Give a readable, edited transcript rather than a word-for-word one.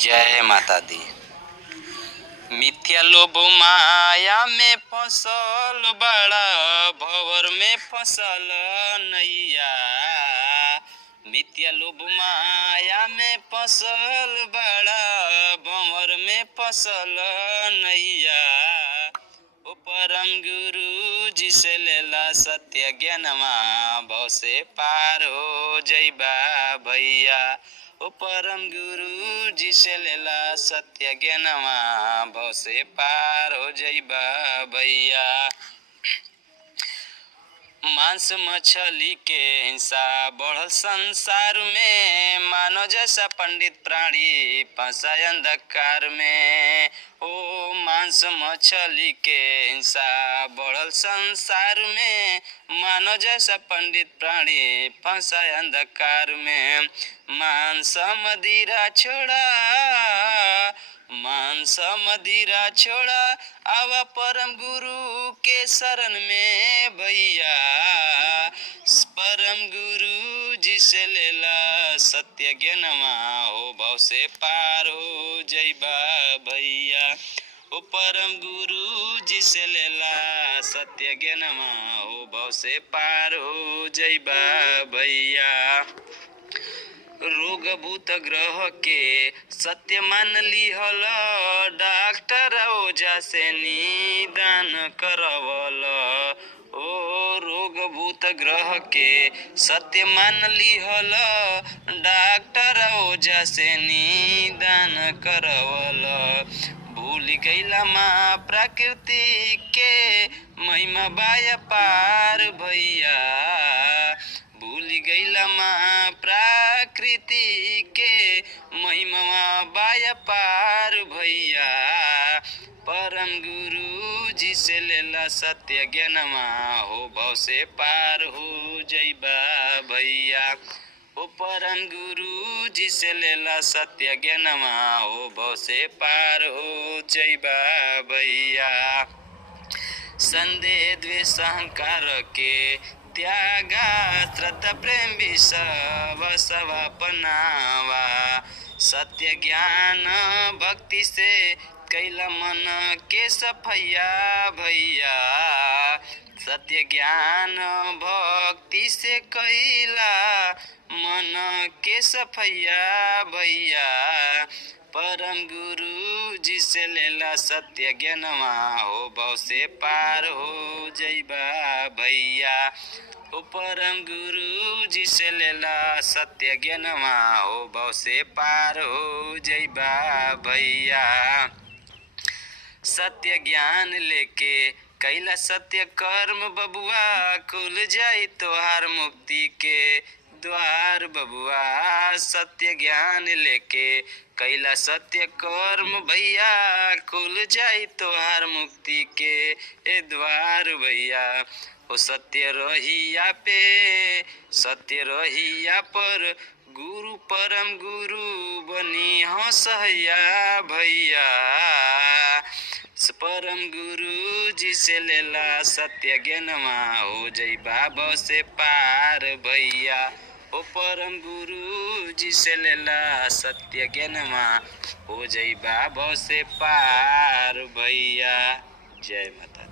जय माता दी। मिथ्या लोभ माया में फसल बड़ा, भंवर में फसल नैया। मिथ्या लोभ माया में फसल बड़ा, भंवर में फसल नैया। ओ परम गुरु जी से लेला सत्य ज्ञानमा, भव से पार हो जइबा भैया। ओ परम गुरु जी से लेला सत्य ज्ञानमा, भव से पार हो जइबा भैया। मांस मछली के हिंसा बढ़ल संसार में, मानव जैसा पंडित प्राणी फंसाए अंधकार में। ओ मांस मछली के हिंसा बढ़ल संसार में, मानव जैसा पंडित प्राणी फंसाए अंधकार में। मांस मदिरा छोड़ा, मांस मदिरा छोड़ा, आवा परम गुरु के शरण में भैया। परम गुरु जी से लेला सत्य ज्ञानमा, हो भव से पार हो जइबा भैया। ओ परम गुरु जी से लेला सत्य ज्ञानमा, हो भव से पार हो जइबा भैया। रोग भूत ग्रह के सत्य मान लिहल, डॉक्टर ओझा से निदान करवल। ओ रोग भूत ग्रह के सत्य मान लिहल, डॉक्टर ओझा से निदान करवल। भूल गइला माँ प्रकृति के महिमा बाया पार भैया। भूल गइला माँ प्रकृति के महिमा बाया पार भैया। परम गुरु जी से लेला सत्य ज्ञानमा, हो भव से पार हो जइबा भैया। ओ परम गुरु जी से लेला सत्य ज्ञानमा, हो भव से पार हो जइबा भैया। संदेह द्वेष अहंकार के त्यागा, श्रद्धा प्रेम विश्वास अपनावा। सत्य ज्ञान भक्ति से कैला मन के सफैया भैया। सत्य ज्ञान भक्ति से कैला मन के सफैया भैया। परम गुरु जी से लेला सत्य ज्ञानमा, हो भव से पार हो जइबा भैया। ओ परम गुरु जी से लेला सत्य ज्ञानमा, हो भव से पार हो जइबा भैया। सत्य ज्ञान लेके कैला सत्य कर्म बबुआ, खुल जाई तोहार मुक्ति के द्वार बबुआ। सत्य ज्ञान लेके कैला सत्य कर्म भैया, खुल जाई तोहार मुक्ति के द्वार भैया। ओ सत्य रहिया पे, सत्य रहिया पर गुरु परम गुरु बनी हो सहैया भैया। परम गुरु जी से लेला सत्य ज्ञानमा, हो जइबा भव से पार भैया। ओ परम गुरु जी से लेला सत्य ज्ञानमा, हो जइबा भव से पार भैया। जय माता।